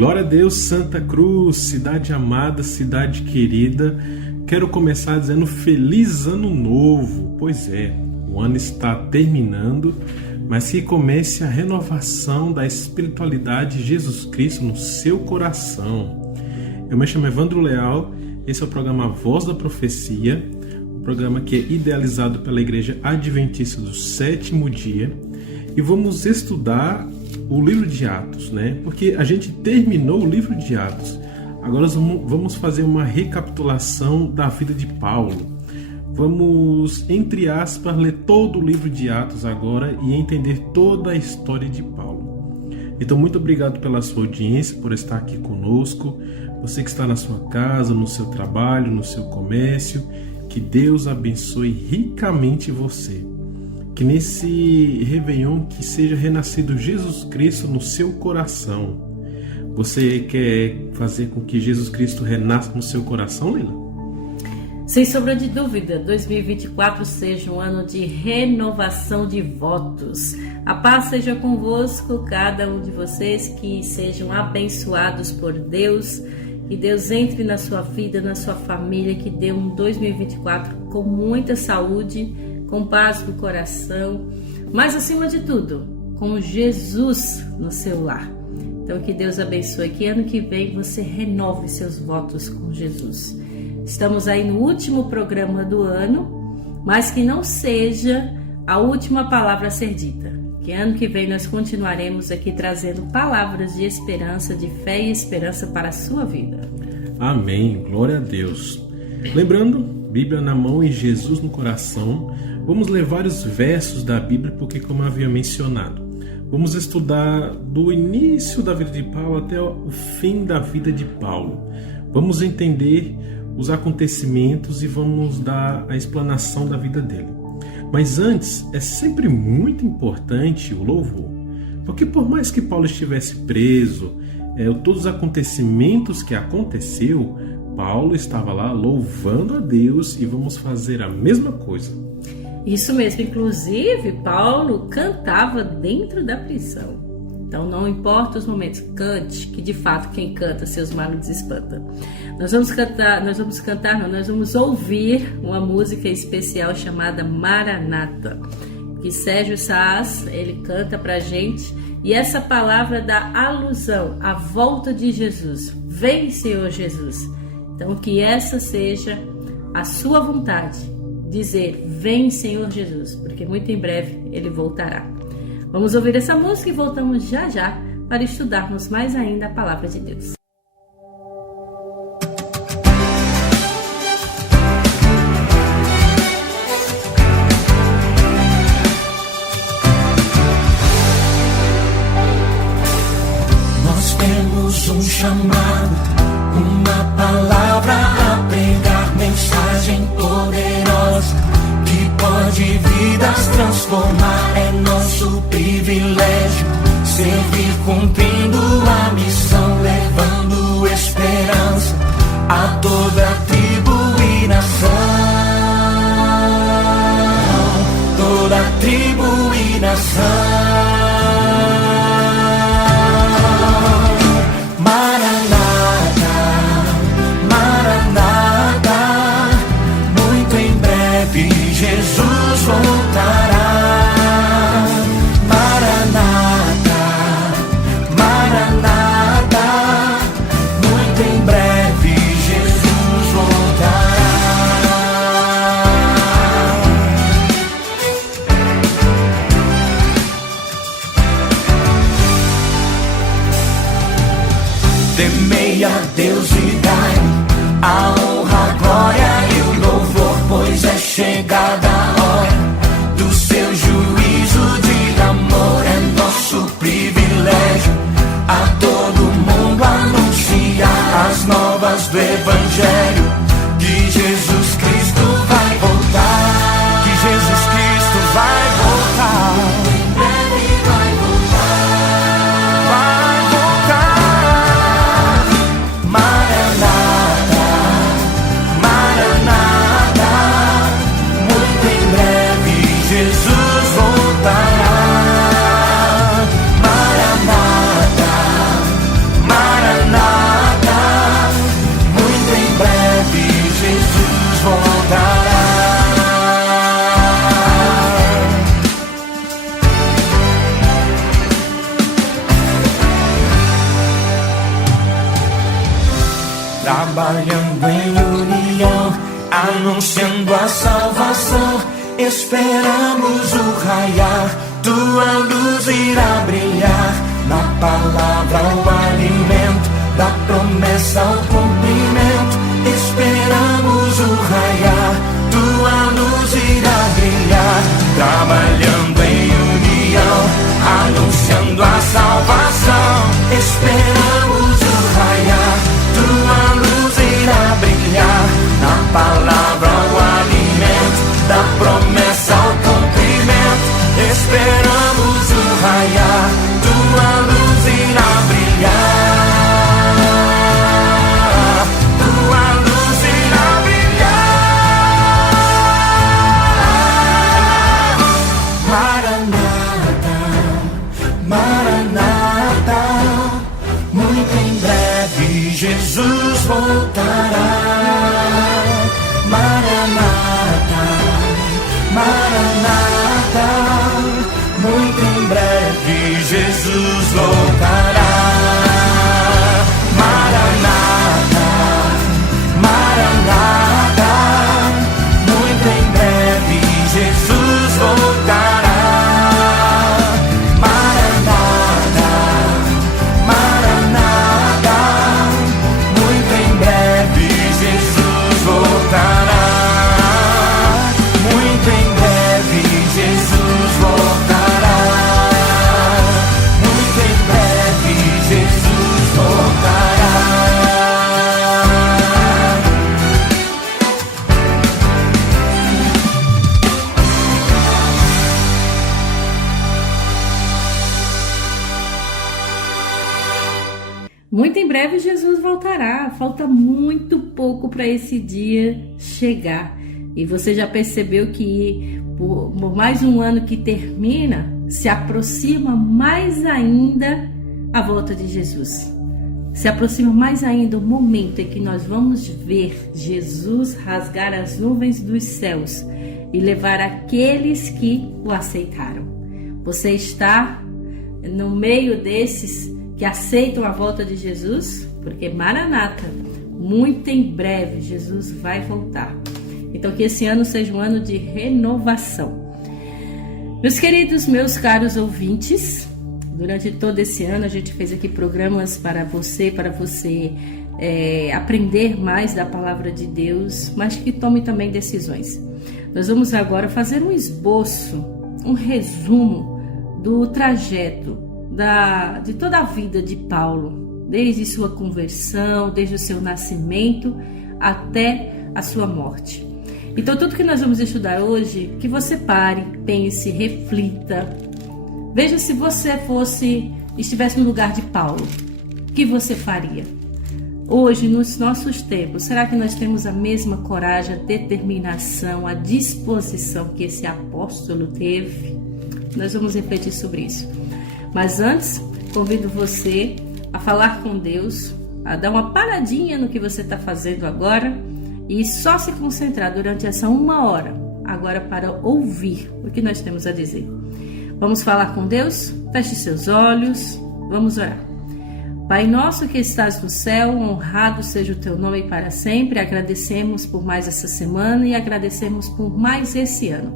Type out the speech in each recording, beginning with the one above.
Glória a Deus, Santa Cruz, cidade amada, cidade querida. Quero começar dizendo feliz ano novo. Pois é, o ano está terminando, mas que comece a renovação da espiritualidade de Jesus Cristo no seu coração. Eu me chamo Evandro Leal, esse é o programa Voz da Profecia, um programa que é idealizado pela Igreja Adventista do Sétimo Dia, e vamos estudar o livro de Atos, né? Porque a gente terminou o livro de Atos. Agora vamos fazer uma recapitulação da vida de Paulo. Vamos, entre aspas, ler todo o livro de Atos agora e entender toda a história de Paulo. Então, muito obrigado pela sua audiência, por estar aqui conosco. Você que está na sua casa, no seu trabalho, no seu comércio, que Deus abençoe ricamente você. Que nesse Réveillon que seja renascido Jesus Cristo no seu coração. Você quer fazer com que Jesus Cristo renasça no seu coração, Leila? Sem sombra de dúvida, 2024 seja um ano de renovação de votos. A paz seja convosco, cada um de vocês, que sejam abençoados por Deus, que Deus entre na sua vida, na sua família, que dê um 2024 com muita saúde, com paz no coração, mas acima de tudo, com Jesus no seu lar. Então que Deus abençoe, que ano que vem você renove seus votos com Jesus. Estamos aí no último programa do ano, mas que não seja a última palavra a ser dita. Que ano que vem nós continuaremos aqui trazendo palavras de esperança, de fé e esperança para a sua vida. Amém, glória a Deus. Lembrando, Bíblia na mão e Jesus no coração. Vamos ler vários versos da Bíblia, porque como eu havia mencionado, vamos estudar do início da vida de Paulo até o fim da vida de Paulo. Vamos entender os acontecimentos e vamos dar a explanação da vida dele. Mas antes, é sempre muito importante o louvor, porque por mais que Paulo estivesse preso, todos os acontecimentos que aconteceu, Paulo estava lá louvando a Deus e vamos fazer a mesma coisa. Isso mesmo, inclusive Paulo cantava dentro da prisão. Então não importa os momentos, cante, que de fato quem canta seus males espanta. Nós vamos ouvir uma música especial chamada Maranata, que Sérgio Saas, ele canta pra gente, e essa palavra dá alusão à volta de Jesus. Vem, Senhor Jesus. Então que essa seja a sua vontade, dizer, vem, Senhor Jesus, porque muito em breve ele voltará. Vamos ouvir essa música e voltamos já já para estudarmos mais ainda a palavra de Deus. Nós temos um chamado, uma palavra a pregar, mensagem poderosa que pode vidas transformar. É nosso privilégio servir cumprindo a missão, levando esperança a toda tribo e nação. Toda tribo e nação. Jesus voltará. Maranata, Maranata, muito em breve Jesus voltará. Temei a Deus e dai a honra, a glória e o louvor, pois é chegada a hora do seu juízo de amor. É nosso privilégio a todo mundo anunciar as novas do Evangelho, que Jesus Cristo vai voltar, que Jesus Cristo vai voltar. Em breve vai voltar, vai voltar. Maranata, Maranata, muito trabalhando em união, anunciando a salvação. Esperamos o raiar, tua luz irá brilhar. Na palavra o alimento, da promessa ao cumprimento. Esperamos o raiar, tua luz irá brilhar. Trabalhando em união, anunciando a salvação. Esperamos o raiar, tua luz irá brilhar. Na palavra o alimento, da promessa ao cumprimento. Esperamos o raiar, tua luz irá brilhar. Tua luz irá brilhar. Maranata, Maranata, muito em breve Jesus voltará. Maranata, Maranata, muito em breve Jesus voltará. Maranata, Maranata, muito em breve Jesus voltará. Maranata, Maranata, muito em breve Jesus voltará. Muito em breve Jesus voltará. Muito em breve Jesus voltará. Muito em breve Jesus voltará. Falta muito pouco para esse dia chegar. E você já percebeu que por mais um ano que termina, se aproxima mais ainda a volta de Jesus. Se aproxima mais ainda o momento em que nós vamos ver Jesus rasgar as nuvens dos céus e levar aqueles que o aceitaram. Você está no meio desses que aceitam a volta de Jesus? Porque Maranata, muito em breve Jesus vai voltar. Então que esse ano seja um ano de renovação. Meus queridos, meus caros ouvintes, durante todo esse ano a gente fez aqui programas para você aprender mais da palavra de Deus, mas que tome também decisões. Nós vamos agora fazer um esboço, um resumo do trajeto de toda a vida de Paulo, desde sua conversão, desde o seu nascimento até a sua morte. Então tudo que nós vamos estudar hoje, que você pare, pense, reflita. Veja se você estivesse no lugar de Paulo, o que você faria? Hoje, nos nossos tempos, será que nós temos a mesma coragem, a determinação, a disposição que esse apóstolo teve? Nós vamos refletir sobre isso. Mas antes, convido você a falar com Deus, a dar uma paradinha no que você está fazendo agora e só se concentrar durante essa 1 hora, agora para ouvir o que nós temos a dizer. Vamos falar com Deus? Feche seus olhos, vamos orar. Pai nosso que estás no céu, honrado seja o teu nome para sempre. Agradecemos por mais essa semana e agradecemos por mais esse ano.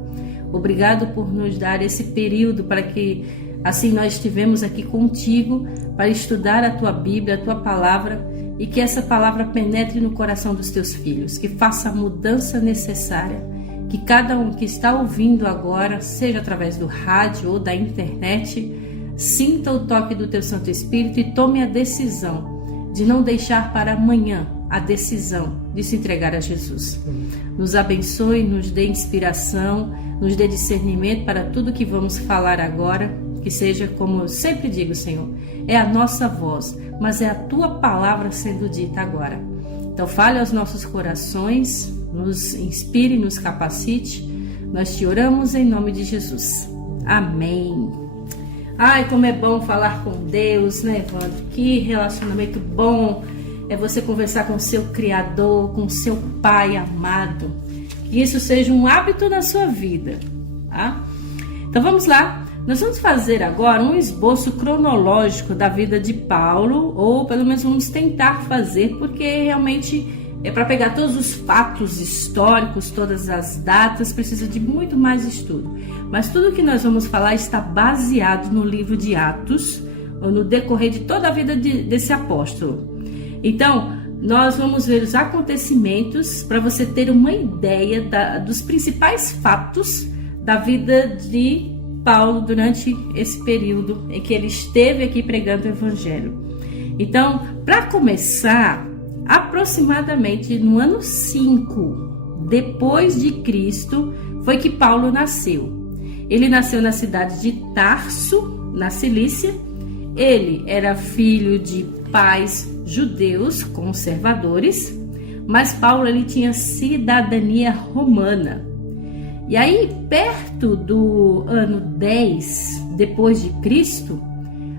Obrigado por nos dar esse período para que assim nós estivemos aqui contigo para estudar a tua Bíblia, a tua palavra, e que essa palavra penetre no coração dos teus filhos, que faça a mudança necessária, que cada um que está ouvindo agora, seja através do rádio ou da internet, sinta o toque do teu Santo Espírito e tome a decisão de não deixar para amanhã a decisão de se entregar a Jesus. Nos abençoe, nos dê inspiração, nos dê discernimento para tudo que vamos falar agora, que seja, como eu sempre digo, Senhor, é a nossa voz, mas é a tua palavra sendo dita agora. Então fale aos nossos corações, nos inspire, nos capacite. Nós te oramos em nome de Jesus. Amém. Ai, como é bom falar com Deus, né, Evandro? Que relacionamento bom é você conversar com o seu Criador, com o seu Pai amado. Que isso seja um hábito na sua vida, tá? Então vamos lá. nós vamos fazer agora um esboço cronológico da vida de Paulo, ou pelo menos vamos tentar fazer, porque realmente é para pegar todos os fatos históricos, todas as datas, precisa de muito mais estudo. Mas tudo que nós vamos falar está baseado no livro de Atos, ou no decorrer de toda a vida desse apóstolo. Então, nós vamos ver os acontecimentos para você ter uma ideia dos principais fatos da vida de Paulo durante esse período em que ele esteve aqui pregando o Evangelho. Então, para começar, aproximadamente no ano 5 depois de Cristo, foi que Paulo nasceu. Ele nasceu na cidade de Tarso, na Cilícia. Ele era filho de pais judeus conservadores, mas Paulo ele tinha cidadania romana. E aí, perto do ano 10 depois de Cristo,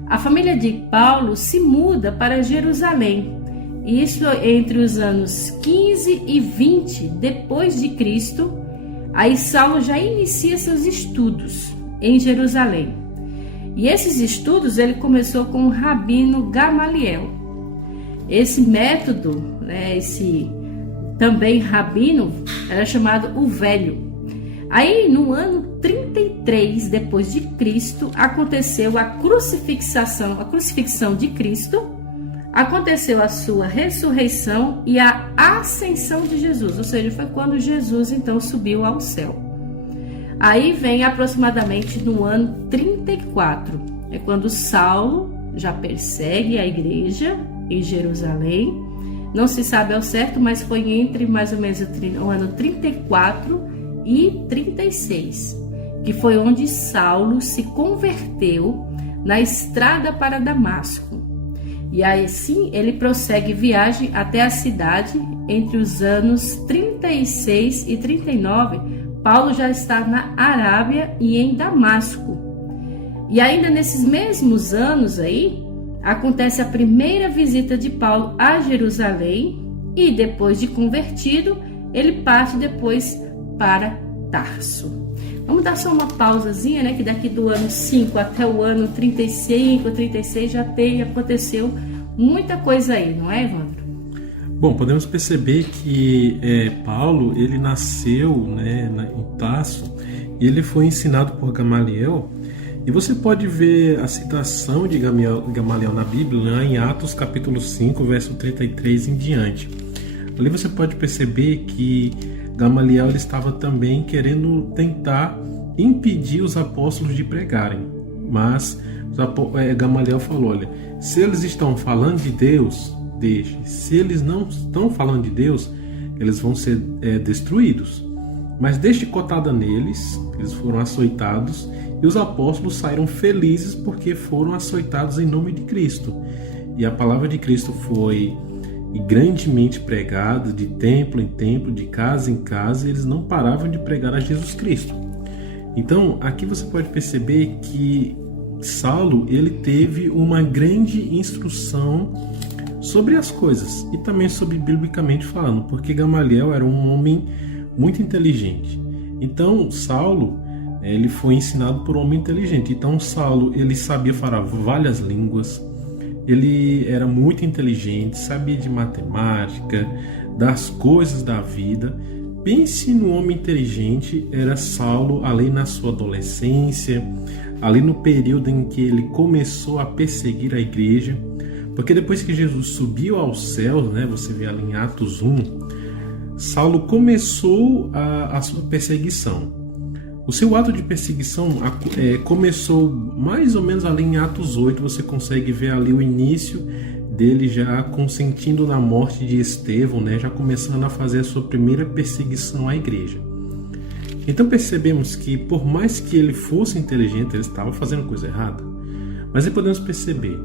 a família de Paulo se muda para Jerusalém. Isso entre os anos 15 e 20 depois de Cristo. Aí Saulo já inicia seus estudos em Jerusalém. E esses estudos ele começou com o rabino Gamaliel. Esse método, esse também rabino, era chamado o Velho. Aí no ano 33 depois de Cristo aconteceu a crucifixão de Cristo, aconteceu a sua ressurreição e a ascensão de Jesus, ou seja, foi quando Jesus então subiu ao céu. Aí vem aproximadamente no ano 34, é quando Saulo já persegue a igreja em Jerusalém. Não se sabe ao certo, mas foi entre mais ou menos o ano 34 e 36, que foi onde Saulo se converteu na estrada para Damasco. E aí sim ele prossegue viagem até a cidade. Entre os anos 36 e 39, Paulo já está na Arábia e em Damasco. E ainda nesses mesmos anos aí, acontece a primeira visita de Paulo a Jerusalém e depois de convertido, ele parte depois para Tarso. Vamos dar só uma pausazinha, que daqui do ano 5 até o ano 35, 36 já aconteceu muita coisa aí, não é, Evandro? Bom, podemos perceber que Paulo, ele nasceu em Tarso e ele foi ensinado por Gamaliel. E você pode ver a citação de Gamaliel na Bíblia em Atos capítulo 5, verso 33 em diante. Ali você pode perceber que Gamaliel ele estava também querendo tentar impedir os apóstolos de pregarem. Mas Gamaliel falou, olha, se eles estão falando de Deus, deixe. Se eles não estão falando de Deus, eles vão ser destruídos. Mas deixe cotada neles, eles foram açoitados, e os apóstolos saíram felizes porque foram açoitados em nome de Cristo. E a palavra de Cristo foi grandemente pregada, de templo em templo, de casa em casa, e eles não paravam de pregar a Jesus Cristo. Então, aqui você pode perceber que Saulo, ele teve uma grande instrução sobre as coisas, e também sobre biblicamente falando, porque Gamaliel era um homem muito inteligente. Então, Saulo, ele foi ensinado por um homem inteligente. Então, Saulo, ele sabia falar várias línguas, ele era muito inteligente, sabia de matemática, das coisas da vida. Pense no homem inteligente, era Saulo ali na sua adolescência, ali no período em que ele começou a perseguir a igreja, porque depois que Jesus subiu aos céus, você vê ali em Atos 1, Saulo começou a sua perseguição. O seu ato de perseguição começou mais ou menos ali em Atos 8, você consegue ver ali o início dele já consentindo na morte de Estevão, já começando a fazer a sua primeira perseguição à igreja. Então percebemos que por mais que ele fosse inteligente, ele estava fazendo coisa errada. Mas aí podemos perceber,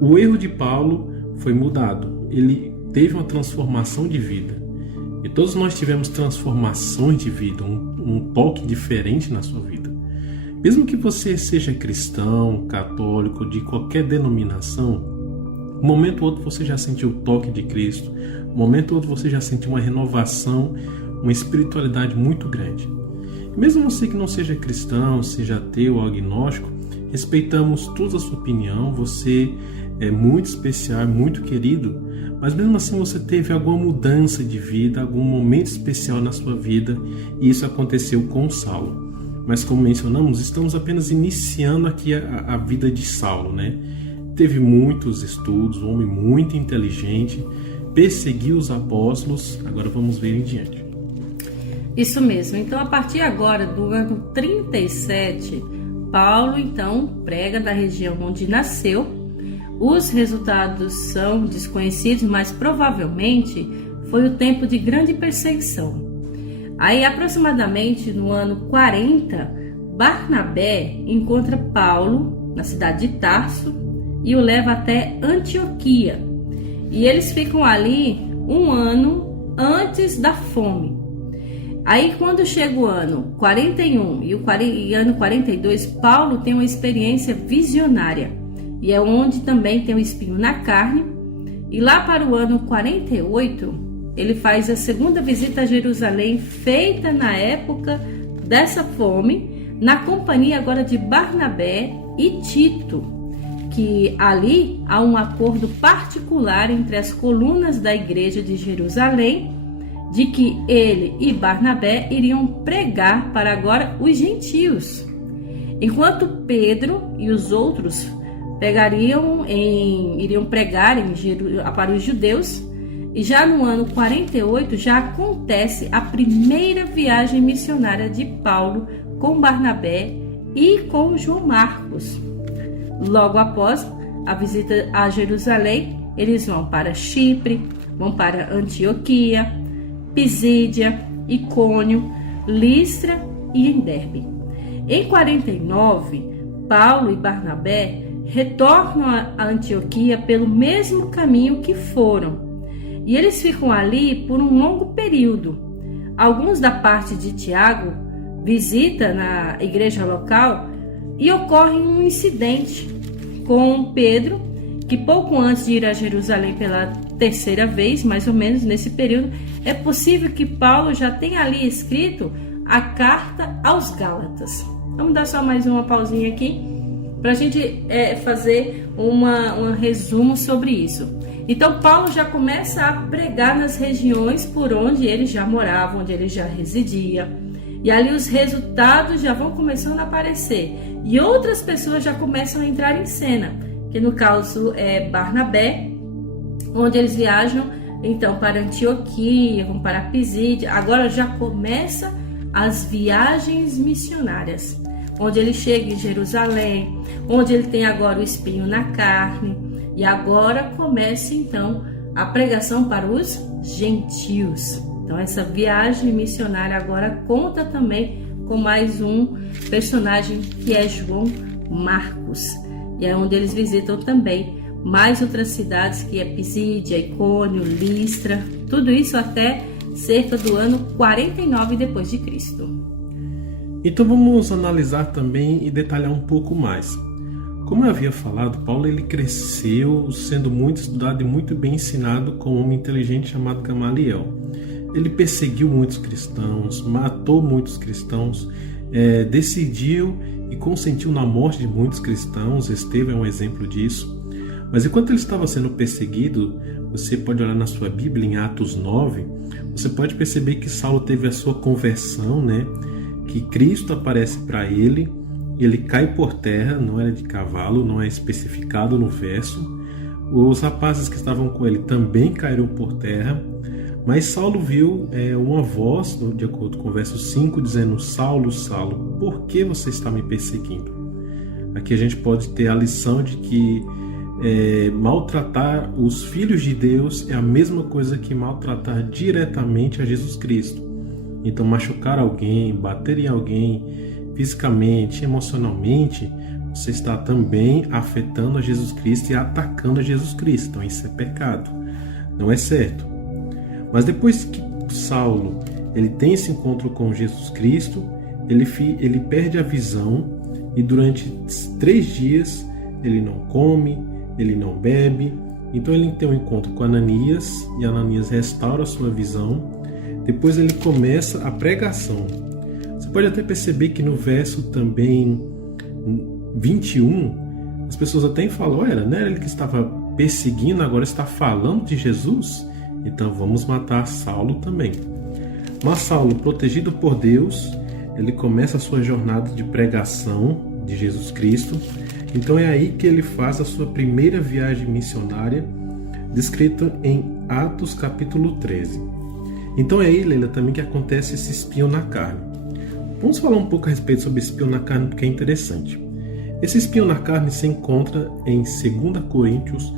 o erro de Paulo foi mudado, ele teve uma transformação de vida. E todos nós tivemos transformações de vida, um toque diferente na sua vida. Mesmo que você seja cristão, católico, de qualquer denominação, um momento ou outro você já sentiu o toque de Cristo, um momento ou outro você já sentiu uma renovação, uma espiritualidade muito grande. Mesmo você que não seja cristão, seja ateu ou agnóstico, respeitamos toda a sua opinião, você é muito especial, muito querido, mas mesmo assim você teve alguma mudança de vida, algum momento especial na sua vida, e isso aconteceu com Saulo. Mas como mencionamos, estamos apenas iniciando aqui a vida de Saulo, né? Teve muitos estudos, um homem muito inteligente, perseguiu os apóstolos. Agora vamos ver em diante. Isso mesmo. Então, a partir agora do ano 37, Paulo então prega da região onde nasceu. Os resultados são desconhecidos, mas provavelmente foi o tempo de grande perseguição. Aí, aproximadamente no ano 40, Barnabé encontra Paulo na cidade de Tarso e o leva até Antioquia. E eles ficam ali um ano antes da fome. Aí, quando chega o ano 41 e o ano 42, Paulo tem uma experiência visionária. E é onde também tem o espinho na carne. E lá para o ano 48, ele faz a segunda visita a Jerusalém, feita na época dessa fome, na companhia agora de Barnabé e Tito, que ali há um acordo particular entre as colunas da igreja de Jerusalém, de que ele e Barnabé iriam pregar para agora os gentios, enquanto Pedro e os outros iriam pregar para os judeus. E já no ano 48 já acontece a primeira viagem missionária de Paulo com Barnabé e com João Marcos. Logo após a visita a Jerusalém, eles vão para Chipre, vão para Antioquia, Pisídia, Icônio, Listra e em Derbe. Em 49, Paulo e Barnabé retornam a Antioquia pelo mesmo caminho que foram. E eles ficam ali por um longo período. Alguns da parte de Tiago visita na igreja local e ocorre um incidente com Pedro, que pouco antes de ir a Jerusalém pela terceira vez, mais ou menos nesse período, é possível que Paulo já tenha ali escrito a carta aos Gálatas. Vamos dar só mais uma pausinha aqui para a gente fazer um resumo sobre isso. Então, Paulo já começa a pregar nas regiões por onde ele já morava, onde ele já residia. E ali os resultados já vão começando a aparecer. E outras pessoas já começam a entrar em cena, que no caso é Barnabé, onde eles viajam então para Antioquia, vão para Pisídia. Agora já começa as viagens missionárias, onde ele chega em Jerusalém, onde ele tem agora o espinho na carne. E agora começa então a pregação para os gentios. Então essa viagem missionária agora conta também com mais um personagem, que é João Marcos. E é onde eles visitam também mais outras cidades, que é Pisídia, Icônio, Listra. Tudo isso até cerca do ano 49 depois de Cristo. Então vamos analisar também e detalhar um pouco mais. Como eu havia falado, Paulo ele cresceu sendo muito estudado e muito bem ensinado com um homem inteligente chamado Gamaliel. Ele perseguiu muitos cristãos, matou muitos cristãos, decidiu e consentiu na morte de muitos cristãos. Estevão é um exemplo disso. Mas enquanto ele estava sendo perseguido, você pode olhar na sua Bíblia, em Atos 9, você pode perceber que Saulo teve a sua conversão, né? Que Cristo aparece para ele. Ele cai por terra, não era de cavalo, não é especificado no verso. Os rapazes que estavam com ele também caíram por terra. Mas Saulo viu uma voz, de acordo com o verso 5, dizendo: Saulo, Saulo, por que você está me perseguindo? Aqui a gente pode ter a lição de que maltratar os filhos de Deus é a mesma coisa que maltratar diretamente a Jesus Cristo. Então machucar alguém, bater em alguém, fisicamente, emocionalmente, você está também afetando a Jesus Cristo e atacando a Jesus Cristo. Então isso é pecado, não é certo. Mas depois que Saulo ele tem esse encontro com Jesus Cristo, ele perde a visão e durante 3 dias ele não come, ele não bebe. Então ele tem um encontro com Ananias e Ananias restaura a sua visão. Depois ele começa a pregação. Você pode até perceber que no verso também 21, as pessoas até falam, olha, não era ele que estava perseguindo, agora está falando de Jesus? Então vamos matar Saulo também. Mas Saulo, protegido por Deus, ele começa a sua jornada de pregação de Jesus Cristo. Então é aí que ele faz a sua primeira viagem missionária, descrita em Atos capítulo 13. Então é aí, Leila, também que acontece esse espinho na carne. Vamos falar um pouco a respeito sobre espinho na carne, porque é interessante. Esse espinho na carne se encontra em 2 Coríntios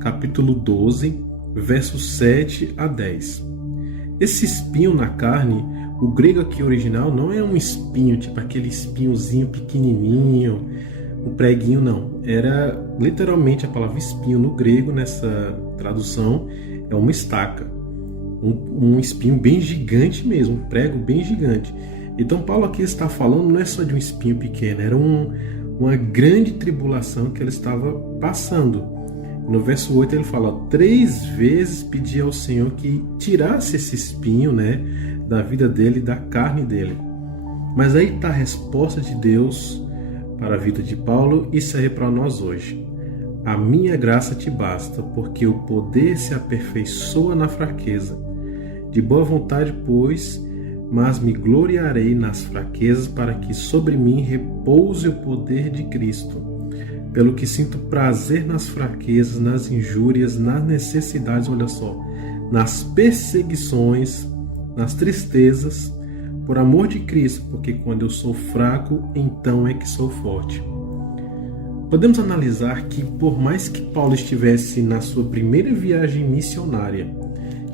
capítulo 12, versos 7 a 10. Esse espinho na carne, o grego aqui original não é um espinho, tipo aquele espinhozinho pequenininho, um preguinho, não. Era literalmente a palavra espinho no grego, nessa tradução, é uma estaca. Um espinho bem gigante mesmo, um prego bem gigante. Então Paulo aqui está falando não é só de um espinho pequeno, era uma grande tribulação que ele estava passando. No verso 8 ele fala, 3 vezes pedi ao Senhor que tirasse esse espinho, né, da vida dele, da carne dele. Mas aí está a resposta de Deus para a vida de Paulo e serve para nós hoje. A minha graça te basta, porque o poder se aperfeiçoa na fraqueza. De boa vontade, pois, mas me gloriarei nas fraquezas, para que sobre mim repouse o poder de Cristo. Pelo que sinto prazer nas fraquezas, nas injúrias, nas necessidades, olha só, nas perseguições, nas tristezas, por amor de Cristo, porque quando eu sou fraco, então é que sou forte. Podemos analisar que, por mais que Paulo estivesse na sua primeira viagem missionária,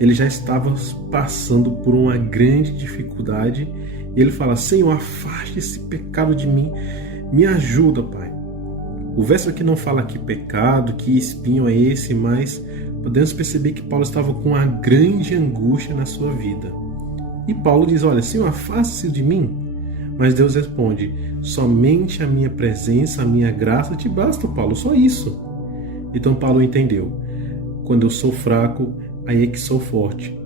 ele já estava passando por uma grande dificuldade. E ele fala, Senhor, afaste esse pecado de mim, me ajuda, Pai. O verso aqui não fala que pecado, que espinho é esse, mas podemos perceber que Paulo estava com uma grande angústia na sua vida. E Paulo diz, olha, Senhor, afaste-se de mim. Mas Deus responde, somente a minha presença, a minha graça te basta, Paulo, só isso. Então Paulo entendeu, quando eu sou fraco, aí é que sou forte.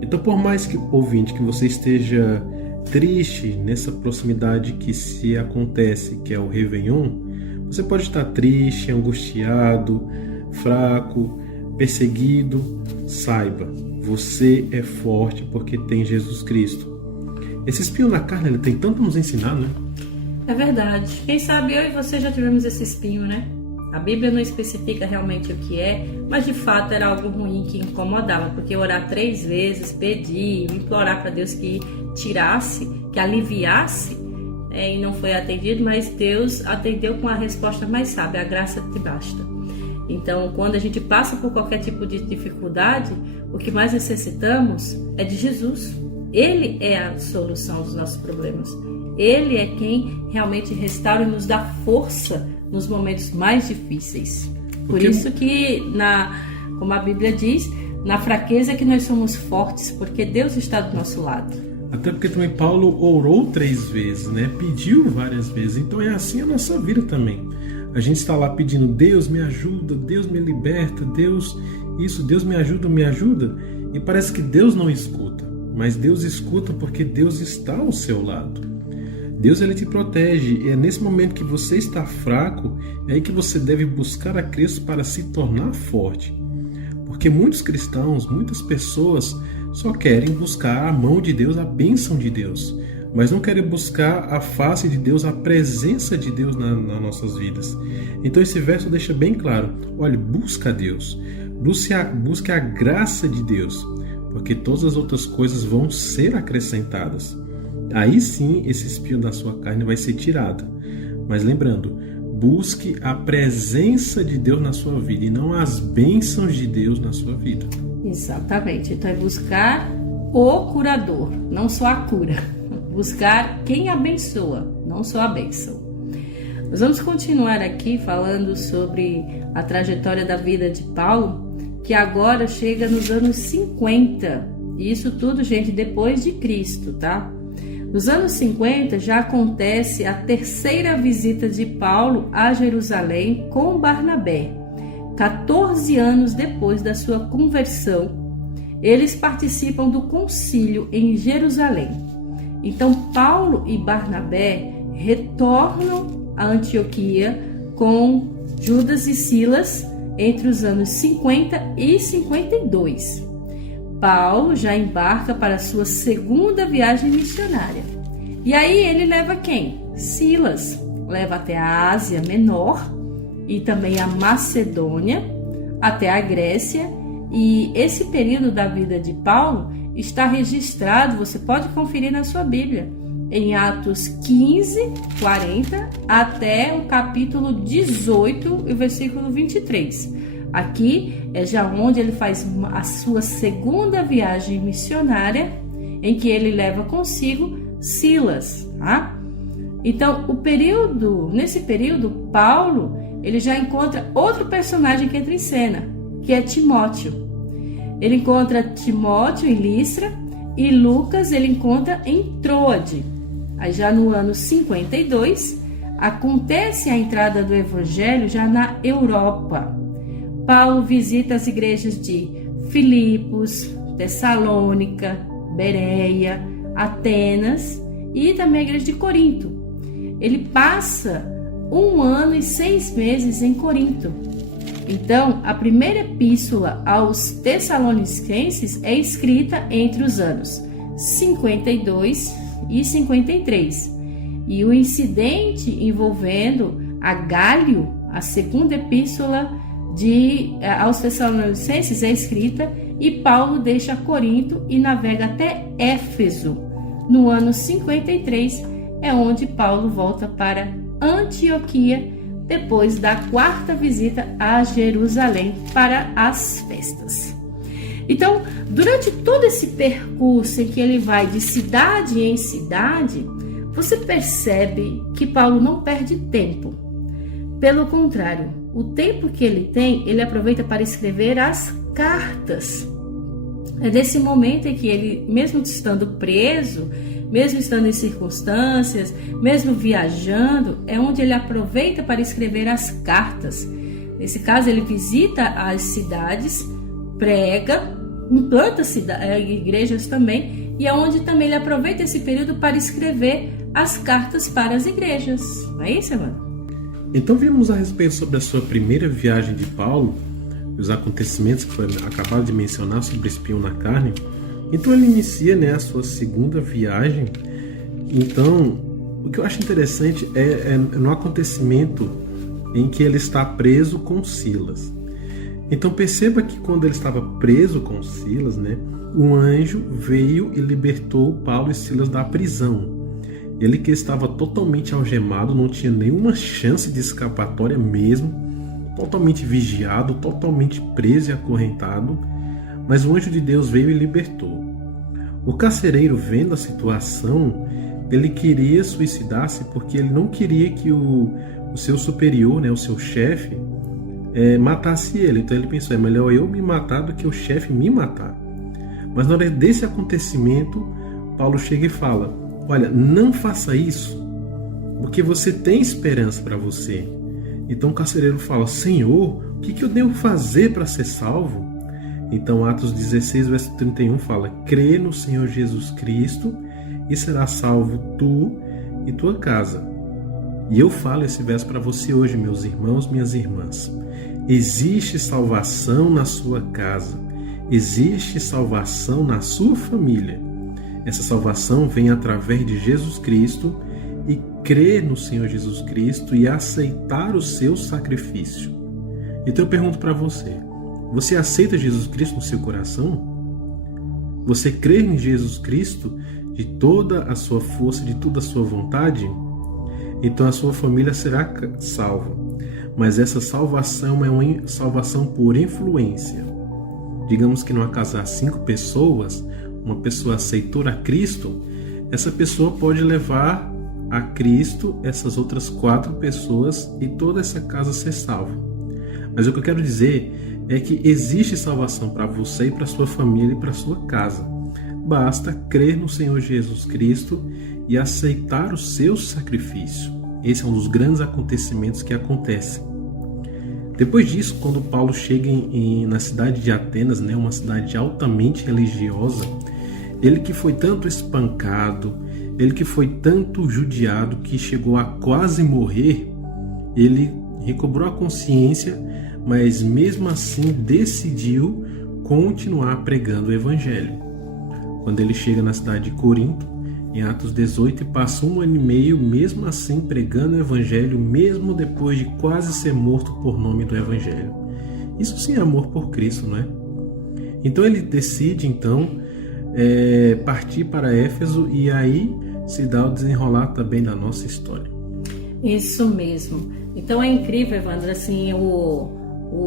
Então, por mais que, ouvinte, que você esteja triste nessa proximidade que se acontece, que é o Réveillon, você pode estar triste, angustiado, fraco, perseguido. Saiba, você é forte porque tem Jesus Cristo. Esse espinho na carne, ele tem tanto a nos ensinar, né? É verdade. Quem sabe eu e você já tivemos esse espinho, né? A Bíblia não especifica realmente o que é, mas de fato era algo ruim que incomodava, porque orar 3 vezes, pedir, implorar para Deus que tirasse, que aliviasse, e não foi atendido, mas Deus atendeu com a resposta mais sábia, a graça te basta. Então, quando a gente passa por qualquer tipo de dificuldade, o que mais necessitamos é de Jesus. Ele é a solução dos nossos problemas. Ele é quem realmente restaura e nos dá força nos momentos mais difíceis. Por isso que, como a Bíblia diz, na fraqueza é que nós somos fortes, porque Deus está do nosso lado. Até porque também Paulo orou 3 vezes, né? Pediu várias vezes. Então é assim a nossa vida também. A gente está lá pedindo, Deus me ajuda, Deus me liberta, Deus isso, Deus me ajuda, e parece que Deus não escuta. Mas Deus escuta porque Deus está ao seu lado. Deus, ele te protege, e é nesse momento que você está fraco, é aí que você deve buscar a Cristo para se tornar forte. Porque muitos cristãos, muitas pessoas só querem buscar a mão de Deus, a bênção de Deus, mas não querem buscar a face de Deus, a presença de Deus nas nossas vidas. Então esse verso deixa bem claro, olha, busca a Deus, busque a graça de Deus, porque todas as outras coisas vão ser acrescentadas. Aí sim, esse espinho da sua carne vai ser tirado. Mas lembrando, busque a presença de Deus na sua vida e não as bênçãos de Deus na sua vida. Exatamente. Então é buscar o curador, não só a cura. Buscar quem abençoa, não só a bênção. Nós vamos continuar aqui falando sobre a trajetória da vida de Paulo, que agora chega nos anos 50. E isso tudo, gente, depois de Cristo, tá? Nos anos 50 já acontece a 3ª visita de Paulo a Jerusalém com Barnabé. 14 anos depois da sua conversão, eles participam do concílio em Jerusalém. Então Paulo e Barnabé retornam a Antioquia com Judas e Silas entre os anos 50 e 52. Paulo já embarca para a sua segunda viagem missionária. E aí ele leva quem? Silas. Leva até a Ásia Menor e também a Macedônia, até a Grécia. E esse período da vida de Paulo está registrado, você pode conferir na sua Bíblia, em Atos 15, 40, até o capítulo 18, e o versículo 23. Aqui é já onde ele faz a sua segunda viagem missionária, em que ele leva consigo Silas, tá? Então, nesse período, Paulo, ele já encontra outro personagem que entra em cena, que é Timóteo. Ele encontra Timóteo em Listra e Lucas ele encontra em Troade. Aí já no ano 52, acontece a entrada do evangelho já na Europa. Paulo visita as igrejas de Filipos, Tessalônica, Bereia, Atenas e também a igreja de Corinto. Ele passa 1 ano e 6 meses em Corinto. Então, a primeira epístola aos Tessalonicenses é escrita entre os anos 52 e 53. E o incidente envolvendo a Gálio, a segunda epístola aos Tessalonicenses é escrita, e Paulo deixa Corinto e navega até Éfeso. No ano 53 é onde Paulo volta para Antioquia, depois da 4ª visita a Jerusalém para as festas. Então, durante todo esse percurso em que ele vai de cidade em cidade, você percebe que Paulo não perde tempo. Pelo contrário, o tempo que ele tem, ele aproveita para escrever as cartas. É nesse momento em que ele, mesmo estando preso, mesmo estando em circunstâncias, mesmo viajando, é onde ele aproveita para escrever as cartas. Nesse caso, ele visita as cidades, prega, implanta igrejas também, e é onde também ele aproveita esse período para escrever as cartas para as igrejas. Não é isso, mano? Então vimos a respeito sobre a sua primeira viagem de Paulo, os acontecimentos que foi acabado de mencionar sobre o espinho na carne. Então ele inicia, a sua segunda viagem. Então, o que eu acho interessante é no acontecimento em que ele está preso com Silas. Então perceba que quando ele estava preso com Silas, um anjo veio e libertou Paulo e Silas da prisão. Ele que estava totalmente algemado, não tinha nenhuma chance de escapatória mesmo, totalmente vigiado, totalmente preso e acorrentado, mas o anjo de Deus veio e libertou. O carcereiro, vendo a situação, ele queria suicidar-se porque ele não queria que o seu superior, o seu chefe, matasse ele. Então ele pensou, é melhor eu me matar do que o chefe me matar. Mas na hora desse acontecimento, Paulo chega e fala, olha, não faça isso, porque você tem esperança para você. Então o carcereiro fala, Senhor, o que eu devo fazer para ser salvo? Então Atos 16, verso 31 fala, crê no Senhor Jesus Cristo e será salvo tu e tua casa. E eu falo esse verso para você hoje, meus irmãos, minhas irmãs. Existe salvação na sua casa, existe salvação na sua família. Essa salvação vem através de Jesus Cristo e crer no Senhor Jesus Cristo e aceitar o seu sacrifício. Então eu pergunto para você, você aceita Jesus Cristo no seu coração? Você crê em Jesus Cristo de toda a sua força, de toda a sua vontade? Então a sua família será salva. Mas essa salvação é uma salvação por influência. Digamos que numa casa de 5 pessoas, uma pessoa aceitou a Cristo, essa pessoa pode levar a Cristo essas outras 4 pessoas e toda essa casa ser salva. Mas o que eu quero dizer é que existe salvação para você e para sua família e para sua casa. Basta crer no Senhor Jesus Cristo e aceitar o seu sacrifício. Esse é um dos grandes acontecimentos que acontecem. Depois disso, quando Paulo chega na cidade de Atenas, uma cidade altamente religiosa, ele que foi tanto espancado, Ele que foi tanto judiado que chegou a quase morrer, ele recobrou a consciência, mas mesmo assim decidiu continuar pregando o evangelho. Quando ele chega na cidade de Corinto, em Atos 18, passa 1 ano e meio, mesmo assim pregando o evangelho, mesmo depois de quase ser morto por nome do evangelho. Isso sim é amor por Cristo, não é? Então ele decide partir para Éfeso, e aí se dá o desenrolar também da nossa história. Isso mesmo. Então é incrível, Evandro, assim,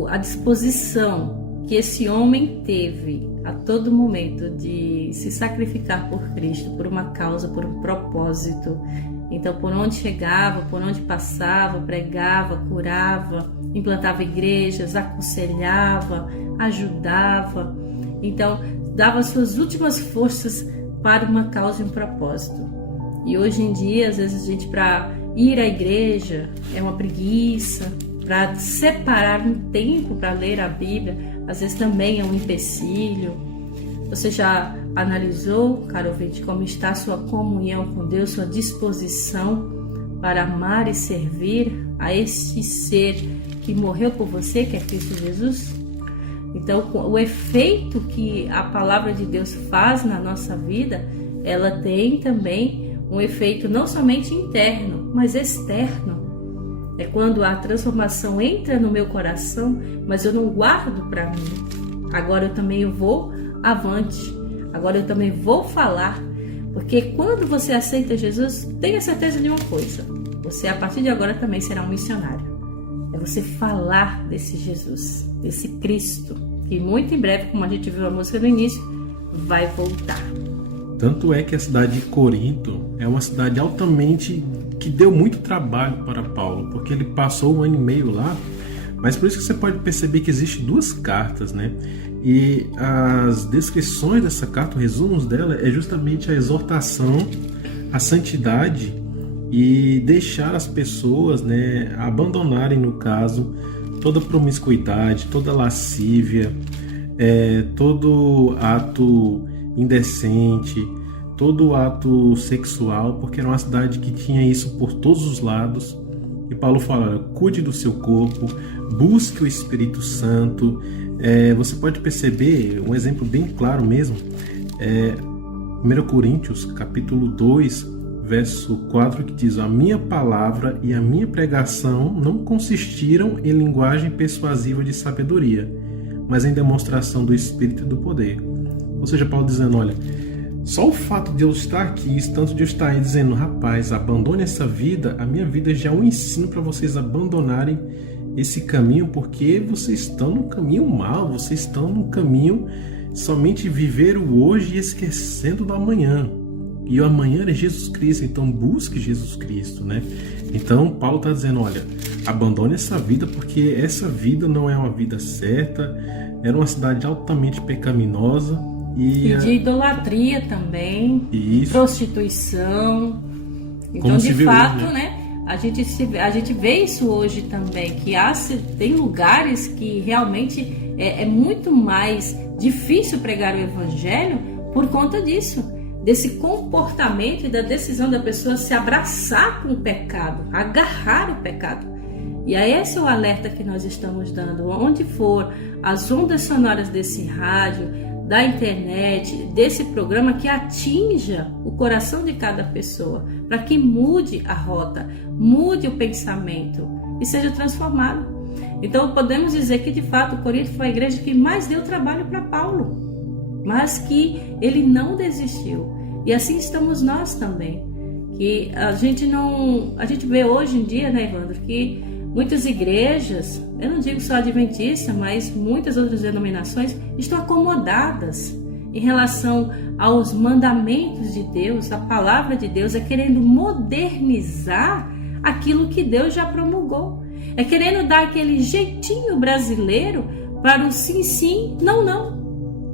a disposição que esse homem teve a todo momento de se sacrificar por Cristo, por uma causa, por um propósito. Então, por onde chegava, por onde passava, pregava, curava, implantava igrejas, aconselhava, ajudava. Então, dava suas últimas forças para uma causa e um propósito. E hoje em dia, às vezes a gente, para ir à igreja, é uma preguiça. Para separar um tempo para ler a Bíblia, às vezes também é um empecilho. Você já analisou, caro ouvinte, como está a sua comunhão com Deus, sua disposição para amar e servir a este ser que morreu por você, que é Cristo Jesus? Então, o efeito que a palavra de Deus faz na nossa vida, ela tem também um efeito não somente interno, mas externo. É quando a transformação entra no meu coração, mas eu não guardo para mim. Agora eu também vou avante. Agora eu também vou falar. Porque quando você aceita Jesus, tenha certeza de uma coisa. Você, a partir de agora, também será um missionário. É você falar desse Jesus, desse Cristo, que muito em breve, como a gente viu a música no início, vai voltar. Tanto é que a cidade de Corinto é uma cidade altamente que deu muito trabalho para Paulo, porque ele passou 1 ano e meio lá, mas por isso que você pode perceber que existem 2 cartas, né? E as descrições dessa carta, os resumos dela, é justamente a exortação à santidade e deixar as pessoas, né, abandonarem, no caso, toda promiscuidade, toda lascívia, todo ato indecente, todo ato sexual, porque era uma cidade que tinha isso por todos os lados. E Paulo fala: cuide do seu corpo, busque o Espírito Santo. Você pode perceber um exemplo bem claro mesmo, 1 Coríntios capítulo 2, verso 4, que diz: a minha palavra e a minha pregação não consistiram em linguagem persuasiva de sabedoria, mas em demonstração do Espírito e do poder. Ou seja, Paulo dizendo: olha, só o fato de eu estar aqui, tanto de eu estar aí dizendo: rapaz, abandone essa vida, a minha vida já é um ensino para vocês abandonarem esse caminho, porque vocês estão no caminho mal, vocês estão no caminho somente viver o hoje e esquecendo do amanhã. E o amanhã é Jesus Cristo, então busque Jesus Cristo, né? Então Paulo está dizendo: olha, abandone essa vida, porque essa vida não é uma vida certa, era uma cidade altamente pecaminosa. E de idolatria também, isso. Prostituição. Então, como de fato, hoje, né? A gente vê isso hoje também, que tem lugares que realmente é muito mais difícil pregar o evangelho por conta disso, desse comportamento e da decisão da pessoa se abraçar com o pecado, agarrar o pecado. E aí esse é o alerta que nós estamos dando. Onde for as ondas sonoras desse rádio, da internet, desse programa, que atinja o coração de cada pessoa, para que mude a rota, mude o pensamento e seja transformado. Então podemos dizer que de fato Corinto foi a igreja que mais deu trabalho para Paulo, mas que ele não desistiu. E assim estamos nós também, que a gente vê hoje em dia, né, Evandro, que muitas igrejas, eu não digo só adventista, mas muitas outras denominações estão acomodadas em relação aos mandamentos de Deus, a palavra de Deus, querendo modernizar aquilo que Deus já promulgou. Querendo dar aquele jeitinho brasileiro para o sim, sim, não, não.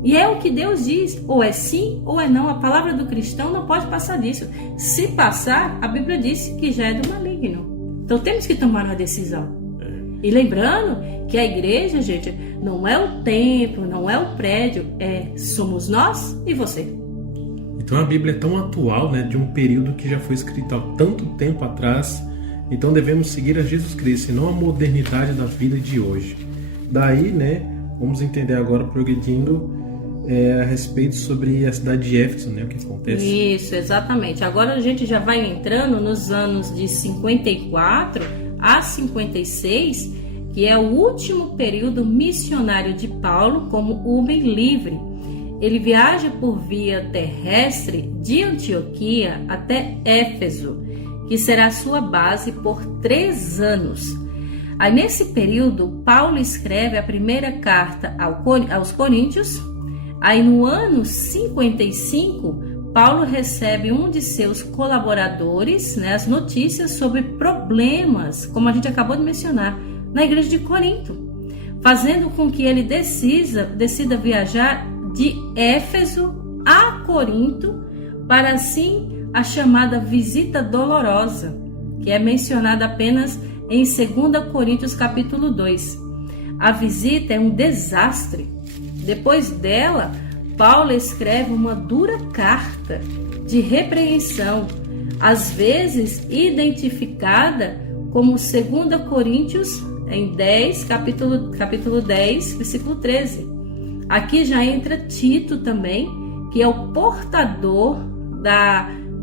E é o que Deus diz, ou é sim ou é não. A palavra do cristão não pode passar disso. Se passar, a Bíblia diz que já é do maligno. Então temos que tomar uma decisão. E lembrando que a igreja, gente, não é o templo, não é o prédio, somos nós e você. Então a Bíblia é tão atual, né, de um período que já foi escrito há tanto tempo atrás. Então devemos seguir a Jesus Cristo e não a modernidade da vida de hoje. Daí, né, vamos entender agora, progredindo, a respeito sobre a cidade de Éfeso, né, o que acontece. Isso, exatamente. Agora a gente já vai entrando nos anos de 54 a 56, que é o último período missionário de Paulo como homem livre. Ele viaja por via terrestre de Antioquia até Éfeso, que será sua base por 3 anos. Aí nesse período, Paulo escreve a primeira carta aos Coríntios. Aí no ano 55, Paulo recebe um de seus colaboradores, né, as notícias sobre problemas, como a gente acabou de mencionar, na igreja de Corinto, fazendo com que ele decida viajar de Éfeso a Corinto para assim a chamada visita dolorosa, que é mencionada apenas em 2 Coríntios capítulo 2. A visita é um desastre. Depois dela, Paulo escreve uma dura carta de repreensão, às vezes identificada como 2 Coríntios em 10, capítulo 10, versículo 13. Aqui já entra Tito também, que é o portador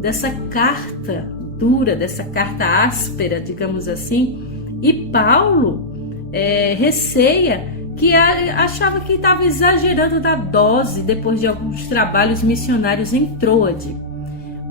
dessa carta dura, dessa carta áspera, digamos assim, e Paulo receia que achava que estava exagerando da dose depois de alguns trabalhos missionários em Troade.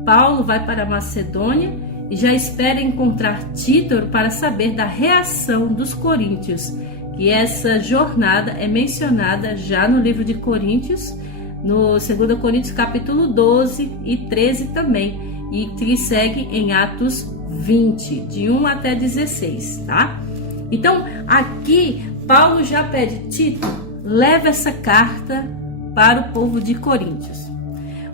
Paulo vai para a Macedônia e já espera encontrar Tito para saber da reação dos coríntios, e essa jornada é mencionada já no livro de Coríntios, no 2 Coríntios capítulo 12 e 13 também, e que segue em Atos 20, de 1 até 16, tá? Então, aqui, Paulo já pede, Tito, leva essa carta para o povo de Coríntios.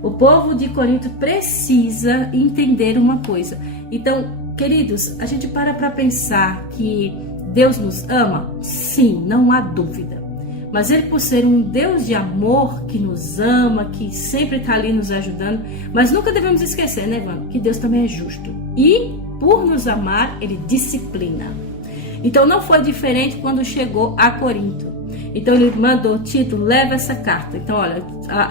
O povo de Corinto precisa entender uma coisa. Então, queridos, a gente para pensar que Deus nos ama? Sim, não há dúvida. Mas Ele, por ser um Deus de amor, que nos ama, que sempre está ali nos ajudando, mas nunca devemos esquecer, né, Ivan, que Deus também é justo. E, por nos amar, Ele disciplina. Então não foi diferente quando chegou a Corinto. Então ele mandou, Tito, leva essa carta. Então olha,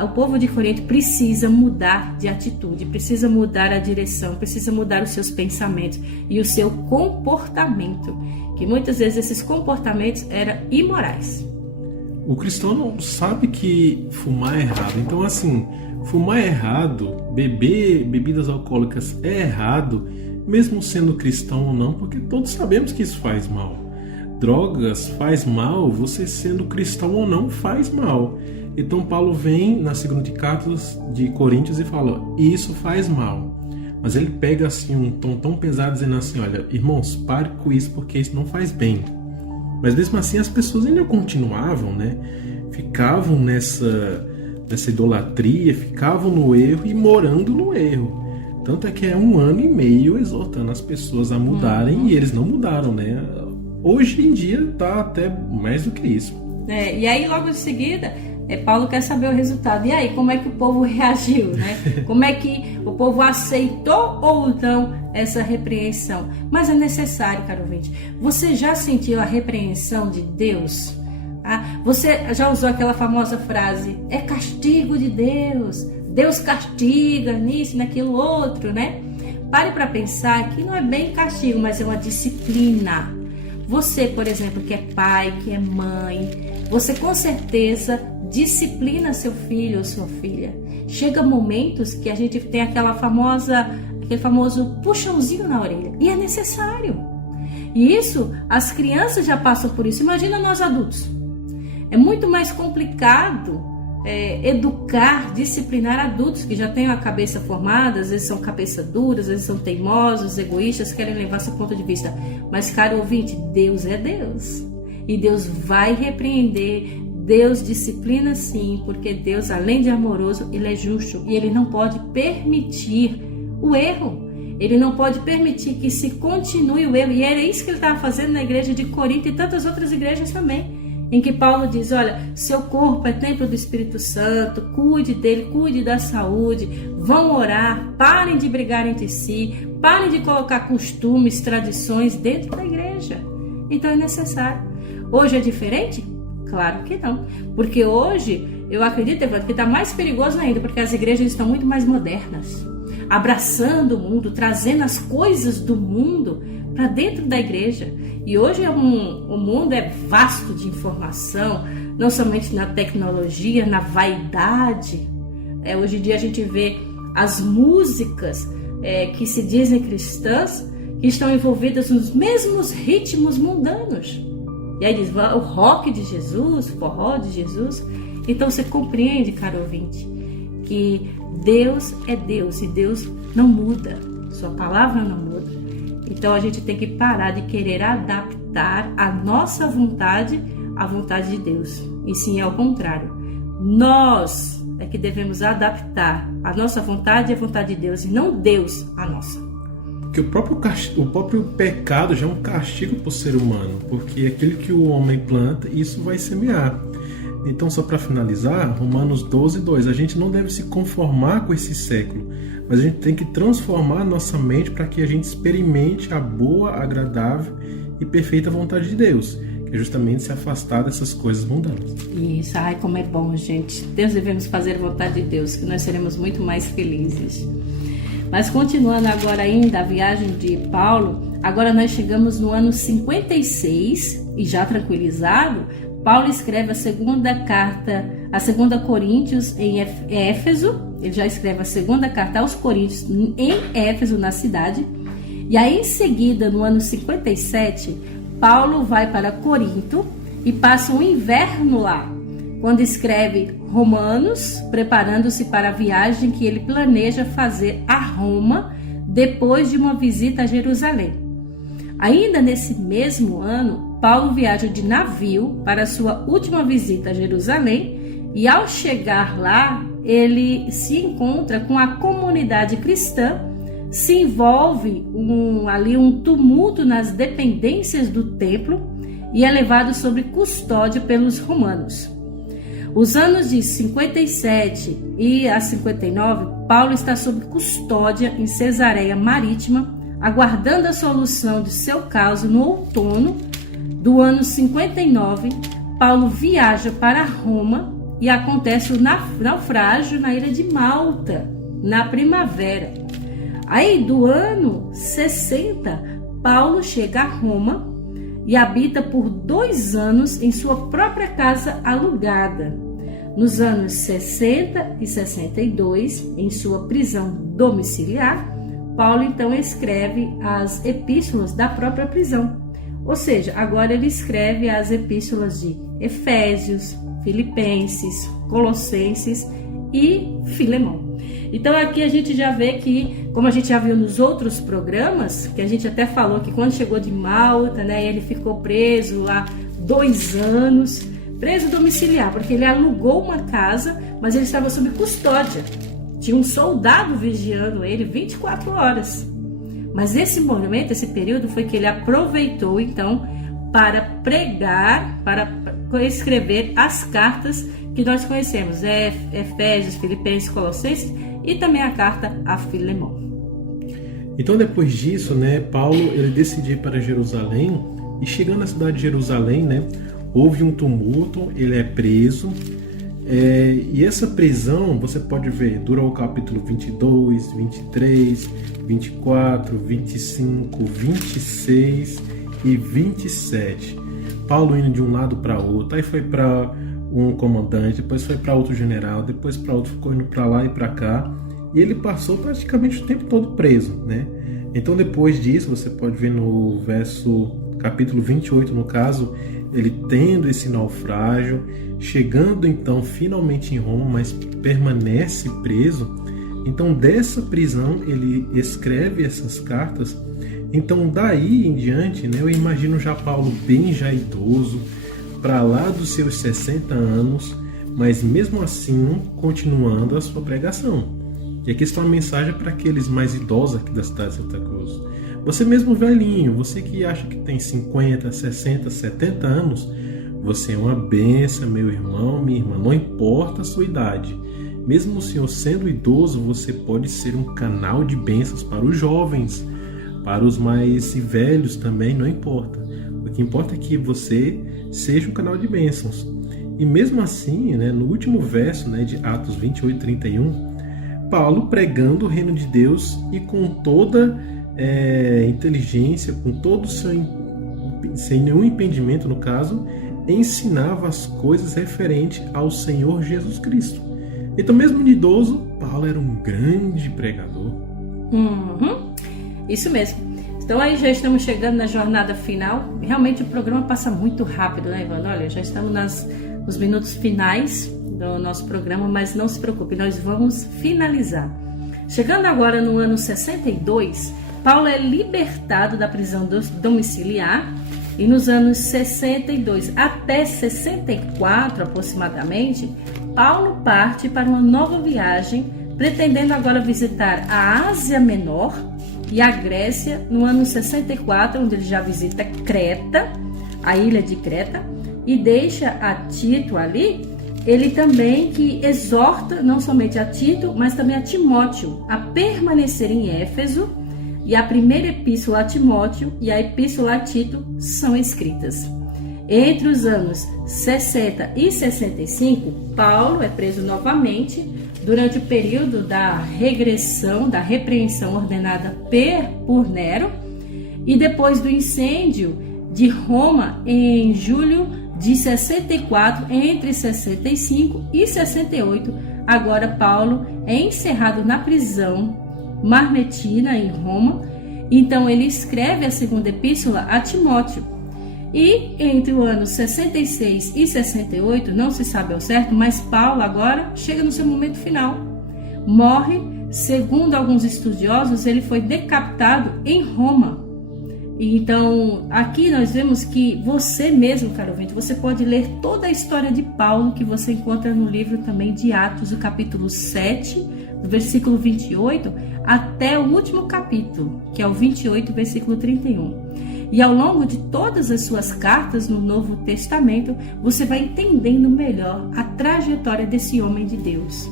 o povo de Corinto precisa mudar de atitude, precisa mudar a direção, precisa mudar os seus pensamentos e o seu comportamento, que muitas vezes esses comportamentos eram imorais. O cristão não sabe que fumar é errado. Então assim, fumar é errado, beber bebidas alcoólicas é errado, mesmo sendo cristão ou não, porque todos sabemos que isso faz mal. Drogas faz mal, você sendo cristão ou não faz mal. Então Paulo vem na segunda carta de Coríntios e fala, isso faz mal. Mas ele pega assim um tom tão pesado dizendo assim, olha, irmãos, pare com isso porque isso não faz bem. Mas mesmo assim as pessoas ainda continuavam, né? Ficavam nessa idolatria, ficavam no erro e morando no erro. Tanto é que é 1 ano e meio exortando as pessoas a mudarem e eles não mudaram, né? Hoje em dia tá até mais do que isso. E aí logo em seguida, Paulo quer saber o resultado. E aí, como é que o povo reagiu, né? Como é que o povo aceitou ou não essa repreensão? Mas é necessário, caro ouvinte. Você já sentiu a repreensão de Deus? Você já usou aquela famosa frase, é castigo de Deus, Deus castiga nisso, naquilo outro, né? Pare para pensar que não é bem castigo, mas é uma disciplina. Você, por exemplo, que é pai, que é mãe, você com certeza disciplina seu filho ou sua filha. Chega momentos que a gente tem aquele famoso puxãozinho na orelha. E é necessário. E isso, as crianças já passam por isso. Imagina nós adultos. É muito mais complicado educar, disciplinar adultos que já têm a cabeça formada, às vezes são cabeça duras, às vezes são teimosos, egoístas, querem levar seu ponto de vista. Mas, caro ouvinte, Deus é Deus. E Deus vai repreender, Deus disciplina sim, porque Deus, além de amoroso, Ele é justo. E Ele não pode permitir o erro. Ele não pode permitir que se continue o erro. E era isso que Ele estava fazendo na igreja de Corinto e tantas outras igrejas também. em que Paulo diz, olha, seu corpo é templo do Espírito Santo, cuide dele, cuide da saúde, vão orar, parem de brigar entre si, parem de colocar costumes, tradições dentro da igreja. Então é necessário. Hoje é diferente? Claro que não, porque hoje eu acredito que está mais perigoso ainda, porque as igrejas estão muito mais modernas, abraçando o mundo, trazendo as coisas do mundo para dentro da igreja. E hoje o mundo é vasto de informação, não somente na tecnologia, na vaidade. Hoje em dia a gente vê as músicas que se dizem cristãs, que estão envolvidas nos mesmos ritmos mundanos. E aí diz, o rock de Jesus, o forró de Jesus. Então você compreende, caro ouvinte, que Deus é Deus e Deus não muda, sua palavra não muda. Então a gente tem que parar de querer adaptar a nossa vontade à vontade de Deus. E sim, é o contrário. Nós é que devemos adaptar a nossa vontade à vontade de Deus e não Deus à nossa. Porque o próprio pecado já é um castigo para o ser humano, porque aquilo que o homem planta, isso vai semear. Então, só para finalizar, Romanos 12:2, a gente não deve se conformar com esse século, mas a gente tem que transformar a nossa mente para que a gente experimente a boa, agradável e perfeita vontade de Deus, que é justamente se afastar dessas coisas mundanas. Isso, ai como é bom, gente. Deus, devemos fazer a vontade de Deus, que nós seremos muito mais felizes. Mas continuando agora ainda a viagem de Paulo, agora nós chegamos no ano 56 e já tranquilizado, Paulo escreve a segunda Coríntios em Éfeso. Ele já escreve a segunda carta aos Coríntios em Éfeso, na cidade. E aí em seguida, no ano 57, Paulo vai para Corinto e passa um inverno lá, quando escreve Romanos, preparando-se para a viagem que ele planeja fazer a Roma depois de uma visita a Jerusalém. Ainda nesse mesmo ano, Paulo viaja de navio para sua última visita a Jerusalém e, ao chegar lá, ele se encontra com a comunidade cristã, se envolve um tumulto nas dependências do templo e é levado sob custódia pelos romanos. Os anos de 57 e a 59, Paulo está sob custódia em Cesareia Marítima, aguardando a solução de seu caso. No outono do ano 59, Paulo viaja para Roma e acontece o naufrágio na ilha de Malta, na primavera. Aí, do ano 60, Paulo chega a Roma e habita por 2 anos em sua própria casa alugada. Nos anos 60 e 62, em sua prisão domiciliar, Paulo então escreve as epístolas da própria prisão. Ou seja, agora ele escreve as epístolas de Efésios, Filipenses, Colossenses e Filemão. Então aqui a gente já vê que, como a gente já viu nos outros programas, que a gente até falou que quando chegou de Malta, né, ele ficou preso lá 2 anos, preso domiciliar, porque ele alugou uma casa, mas ele estava sob custódia. Tinha um soldado vigiando ele 24 horas. Mas esse momento, esse período, foi que ele aproveitou, então, para pregar, para escrever as cartas que nós conhecemos, Efésios, Filipenses, Colossenses, e também a carta a Filemão. Então, depois disso, né, Paulo ele decidiu ir para Jerusalém, e chegando na cidade de Jerusalém, né, houve um tumulto, ele é preso, e essa prisão, você pode ver, dura o capítulo 22, 23, 24, 25, 26 e 27. Paulo indo de um lado para outro, aí foi para um comandante, depois foi para outro general, depois para outro, ficou indo para lá e para cá, e ele passou praticamente o tempo todo preso, né? Então, depois disso, você pode ver no capítulo 28, no caso, ele tendo esse naufrágio, chegando então finalmente em Roma, mas permanece preso. Então, dessa prisão ele escreve essas cartas. Então, daí em diante, né, eu imagino já Paulo bem já idoso, para lá dos seus 60 anos, mas mesmo assim continuando a sua pregação. E aqui está uma mensagem para aqueles mais idosos aqui da cidade de Santa Cruz. Você mesmo velhinho, você que acha que tem 50, 60, 70 anos, Você é uma bênção, meu irmão, minha irmã, não importa a sua idade. Mesmo o senhor sendo idoso, você pode ser um canal de bênçãos para os jovens, para os mais velhos também, não importa. O que importa é que você seja um canal de bênçãos. E mesmo assim, no último verso de Atos 28:31, Paulo pregando o reino de Deus e com toda inteligência, com todo sem nenhum impedimento no caso, ensinava as coisas referentes ao Senhor Jesus Cristo. Então, mesmo de idoso, Paulo era um grande pregador. Isso mesmo. Então aí já estamos chegando na jornada final. Realmente o programa passa muito rápido, né, Ivana? Olha, já estamos nos minutos finais do nosso programa, mas não se preocupe, nós vamos finalizar. Chegando agora no ano 62, Paulo é libertado da prisão domiciliar e nos anos 62 até 64 aproximadamente, Paulo parte para uma nova viagem, pretendendo agora visitar a Ásia Menor e a Grécia no ano 64, onde ele já visita Creta, a ilha de Creta, e deixa a Tito ali. Ele também que exorta não somente a Tito, mas também a Timóteo a permanecer em Éfeso, e a primeira epístola a Timóteo e a epístola a Tito são escritas. Entre os anos 60 e 65, Paulo é preso novamente durante o período da regressão, da repreensão ordenada por Nero, e depois do incêndio de Roma em julho de 64, entre 65 e 68, agora Paulo é encerrado na prisão Marmetina em Roma. Então ele escreve a segunda epístola a Timóteo. E entre o ano 66 e 68, não se sabe ao certo, mas Paulo agora chega no seu momento final. Morre, segundo alguns estudiosos, ele foi decapitado em Roma. Então, aqui nós vemos que você mesmo, caro ouvinte, você pode ler toda a história de Paulo que você encontra no livro também de Atos, o capítulo 7, do versículo 28, até o último capítulo, que é o 28, versículo 31. E ao longo de todas as suas cartas no Novo Testamento, você vai entendendo melhor a trajetória desse homem de Deus.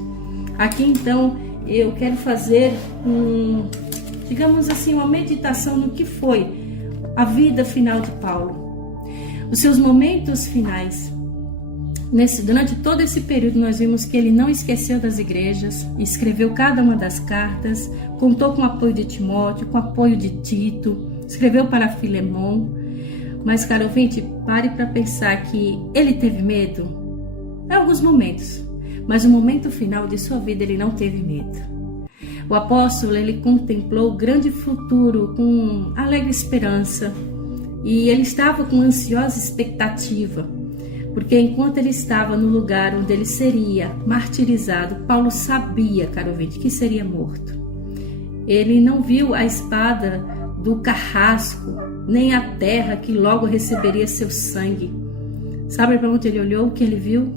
Aqui, então, eu quero fazer digamos assim, uma meditação no que foi a vida final de Paulo. Os seus momentos finais. Durante todo esse período, nós vimos que ele não esqueceu das igrejas, escreveu cada uma das cartas, contou com o apoio de Timóteo, com o apoio de Tito, escreveu para Filemon. Mas, caro ouvinte, pare para pensar que ele teve medo em alguns momentos, mas no momento final de sua vida ele não teve medo. O apóstolo, ele contemplou o grande futuro com alegre esperança, e ele estava com ansiosa expectativa, porque enquanto ele estava no lugar onde ele seria martirizado, Paulo sabia, caro ouvinte, que seria morto. Ele não viu a espada do carrasco, nem a terra que logo receberia seu sangue. Sabe para onde ele olhou? O que ele viu?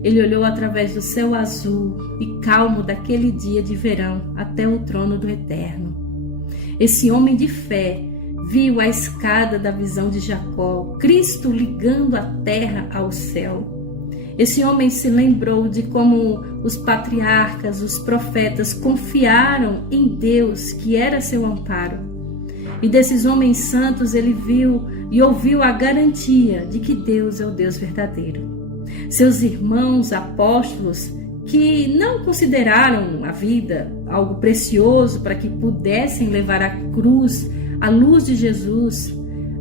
Ele olhou através do céu azul e calmo daquele dia de verão até o trono do Eterno. Esse homem de fé viu a escada da visão de Jacó, Cristo ligando a terra ao céu. Esse homem se lembrou de como os patriarcas, os profetas confiaram em Deus, que era seu amparo. E desses homens santos ele viu e ouviu a garantia de que Deus é o Deus verdadeiro. Seus irmãos apóstolos, que não consideraram a vida algo precioso para que pudessem levar a cruz, a luz de Jesus,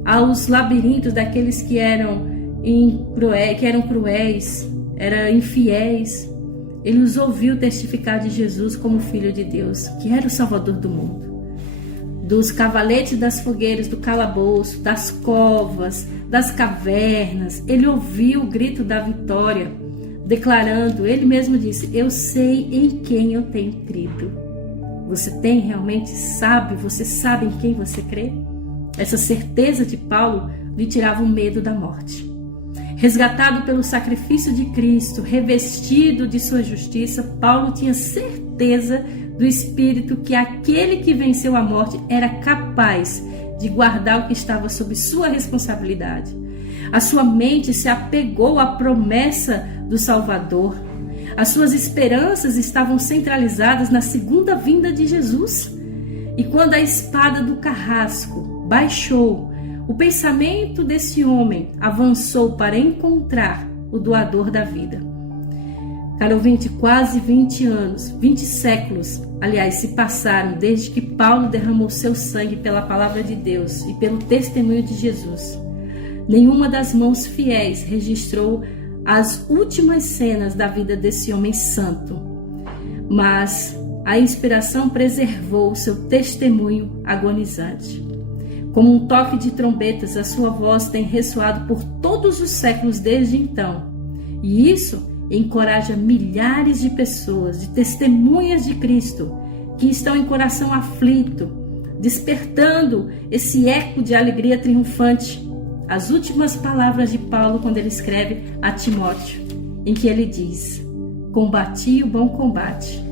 aos labirintos daqueles que eram cruéis, eram infiéis, ele os ouviu testificar de Jesus como Filho de Deus, que era o Salvador do mundo. Dos cavaletes das fogueiras, do calabouço, das covas, das cavernas, ele ouviu o grito da vitória, declarando, ele mesmo disse: eu sei em quem eu tenho crido. Você tem realmente, você sabe em quem você crê? Essa certeza de Paulo lhe tirava o medo da morte. Resgatado pelo sacrifício de Cristo, revestido de sua justiça, Paulo tinha certeza do Espírito que aquele que venceu a morte era capaz de guardar o que estava sob sua responsabilidade. A sua mente se apegou à promessa do Salvador. As suas esperanças estavam centralizadas na segunda vinda de Jesus. E quando a espada do carrasco baixou, o pensamento desse homem avançou para encontrar o doador da vida. Caro ouvinte, quase 20 anos, 20 séculos, aliás, se passaram desde que Paulo derramou seu sangue pela palavra de Deus e pelo testemunho de Jesus. Nenhuma das mãos fiéis registrou as últimas cenas da vida desse homem santo, mas a inspiração preservou seu testemunho agonizante. Como um toque de trombetas, a sua voz tem ressoado por todos os séculos desde então, e isso encoraja milhares de pessoas, de testemunhas de Cristo, que estão em coração aflito, despertando esse eco de alegria triunfante. As últimas palavras de Paulo quando ele escreve a Timóteo, em que ele diz: combati o bom combate,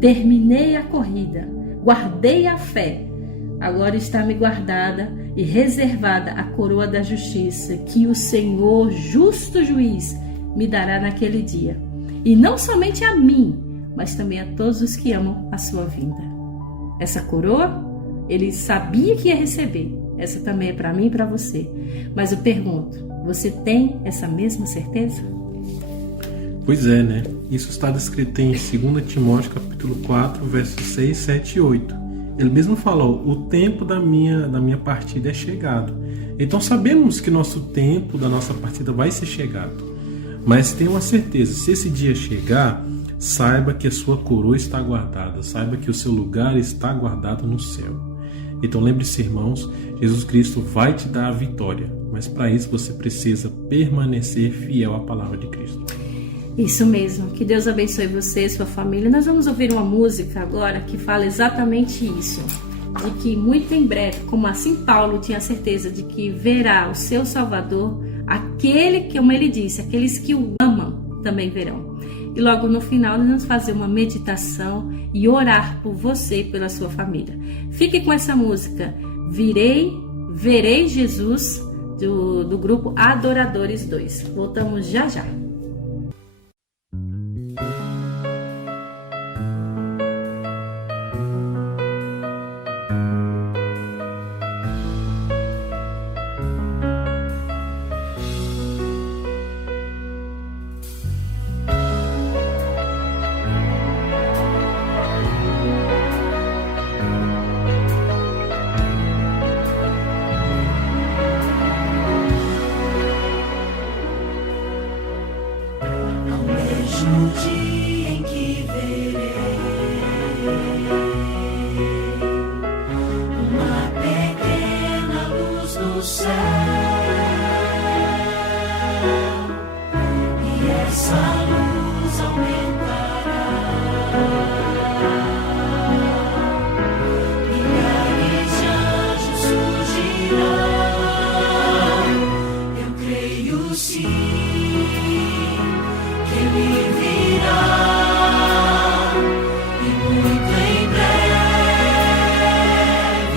terminei a corrida, guardei a fé, agora está me guardada e reservada a coroa da justiça, que o Senhor, justo juiz, me dará naquele dia. E não somente a mim, mas também a todos os que amam a sua vinda. Essa coroa, ele sabia que ia receber. Essa também é para mim e para você. Mas eu pergunto, você tem essa mesma certeza? Pois é, né? Isso está descrito em 2 Timóteo capítulo 4, versos 6, 7 e 8. Ele mesmo falou: o tempo da minha partida é chegado. Então sabemos que nosso tempo da nossa partida vai ser chegado. Mas tenha uma certeza, se esse dia chegar, saiba que a sua coroa está guardada, saiba que o seu lugar está guardado no céu. Então lembre-se, irmãos, Jesus Cristo vai te dar a vitória, mas para isso você precisa permanecer fiel à palavra de Cristo. Isso mesmo, que Deus abençoe você e sua família. Nós vamos ouvir uma música agora que fala exatamente isso, de que muito em breve, como assim Paulo tinha certeza de que verá o seu Salvador, aquele que, como ele disse, aqueles que o amam também verão. E logo no final nós vamos fazer uma meditação e orar por você e pela sua família. Fique com essa música, Verei Jesus, do grupo Adoradores 2. Voltamos já já. No dia em que verei uma pequena luz no céu, e essa luz aumentará, milhares de anjos surgirão. Eu creio sim que Ele virá, e muito em breve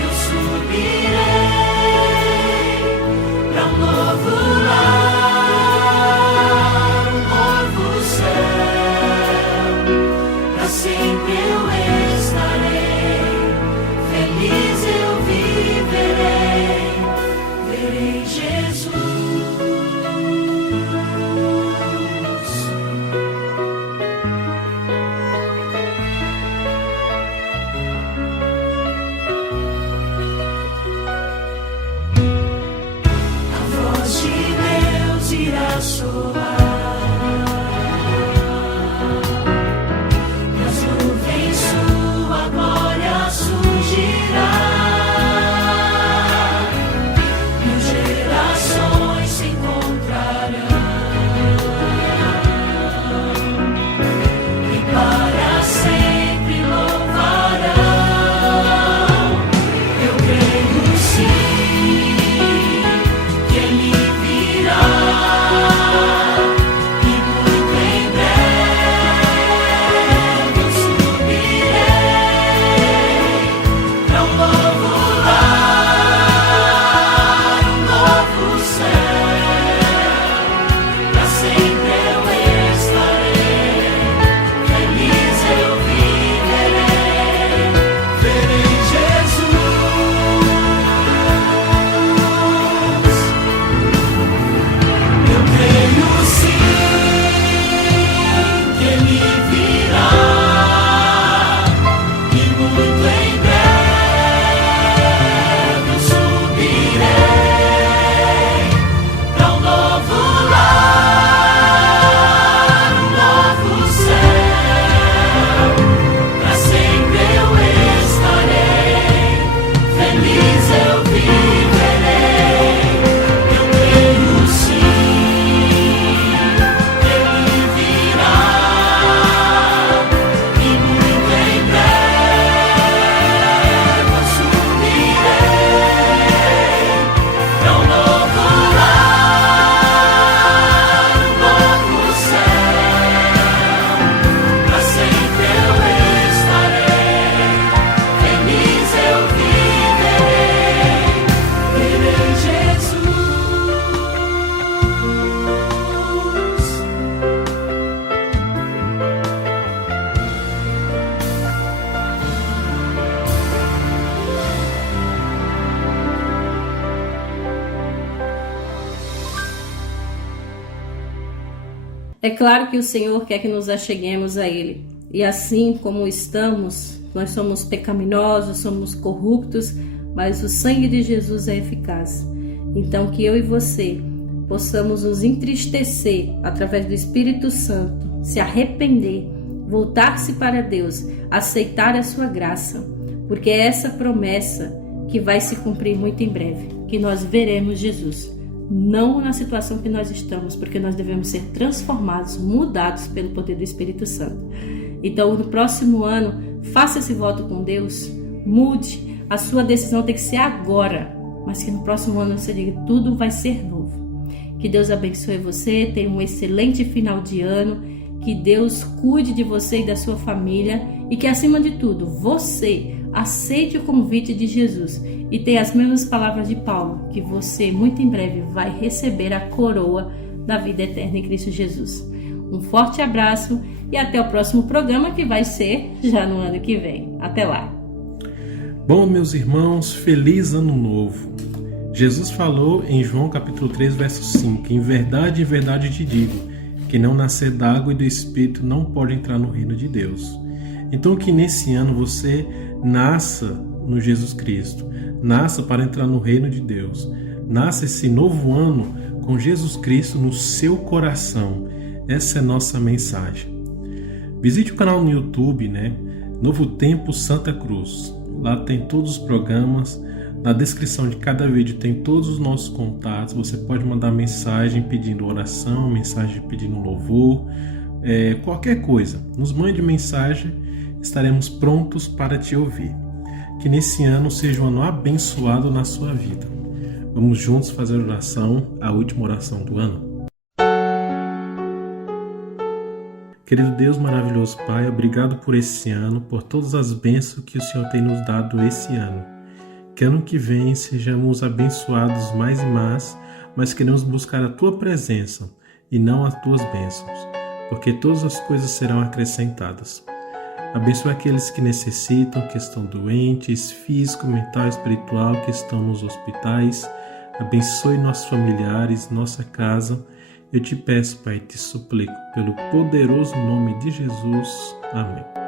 eu subirei para um novo lar, um novo céu. Para sempre eu estarei, feliz eu viverei, verei Jesus. Irá soar, nas nuvens sua glória surgirá, mil gerações se encontrarão, e para sempre louvarão. Eu creio sim que Ele virá, É claro que o Senhor quer que nos acheguemos a Ele. E assim como estamos, nós somos pecaminosos, somos corruptos, mas o sangue de Jesus é eficaz. Então que eu e você possamos nos entristecer através do Espírito Santo, se arrepender, voltar-se para Deus, aceitar a sua graça, porque é essa promessa que vai se cumprir muito em breve, que nós veremos Jesus. Não na situação que nós estamos, porque nós devemos ser transformados, mudados pelo poder do Espírito Santo. Então, no próximo ano, faça esse voto com Deus, mude. A sua decisão tem que ser agora, mas que no próximo ano você diga, tudo vai ser novo. Que Deus abençoe você, tenha um excelente final de ano, que Deus cuide de você e da sua família e que, acima de tudo, você aceite o convite de Jesus e tenha as mesmas palavras de Paulo, que você muito em breve vai receber a coroa da vida eterna em Cristo Jesus. Um forte abraço e até o próximo programa, que vai ser já no ano que vem. Até lá! Bom, meus irmãos, feliz ano novo! Jesus falou em João capítulo 3, verso 5, em verdade te digo, que não nascer da água e do Espírito não pode entrar no reino de Deus. Então que nesse ano você nasça no Jesus Cristo, nasça para entrar no reino de Deus, nasça esse novo ano com Jesus Cristo no seu coração. Essa é a nossa mensagem. Visite o canal no YouTube, Novo Tempo Santa Cruz. Lá tem todos os programas. Na descrição de cada vídeo tem todos os nossos contatos. Você pode mandar mensagem pedindo oração, mensagem pedindo louvor, qualquer coisa. Nos mande mensagem, estaremos prontos para te ouvir. Que nesse ano seja um ano abençoado na sua vida. Vamos juntos fazer oração, a última oração do ano. Querido Deus, maravilhoso Pai, obrigado por esse ano, por todas as bênçãos que o Senhor tem nos dado esse ano. Que ano que vem sejamos abençoados mais e mais, mas queremos buscar a Tua presença e não as Tuas bênçãos, porque todas as coisas serão acrescentadas. Abençoe aqueles que necessitam, que estão doentes, físico, mental, espiritual, que estão nos hospitais. Abençoe nossos familiares, nossa casa. Eu te peço, Pai, te suplico, pelo poderoso nome de Jesus. Amém.